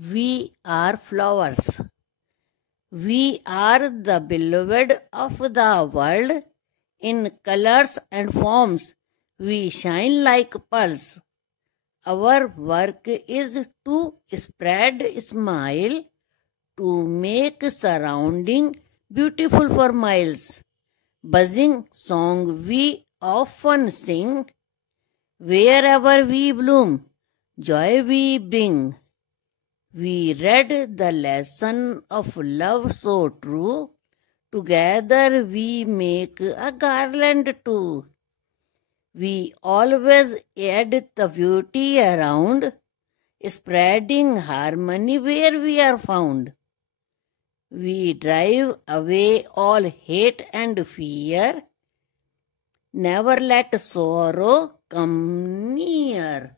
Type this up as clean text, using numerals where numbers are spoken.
We are flowers. We are the beloved of the world. In colors and forms, we shine like pearls. Our work is to spread smile, to make surrounding beautiful for miles. Buzzing song we often sing. Wherever we bloom, joy we bring. We read the lesson of love so true. Together we make a garland too. We always add the beauty around, spreading harmony where we are found. We drive away all hate and fear. Never let sorrow come near.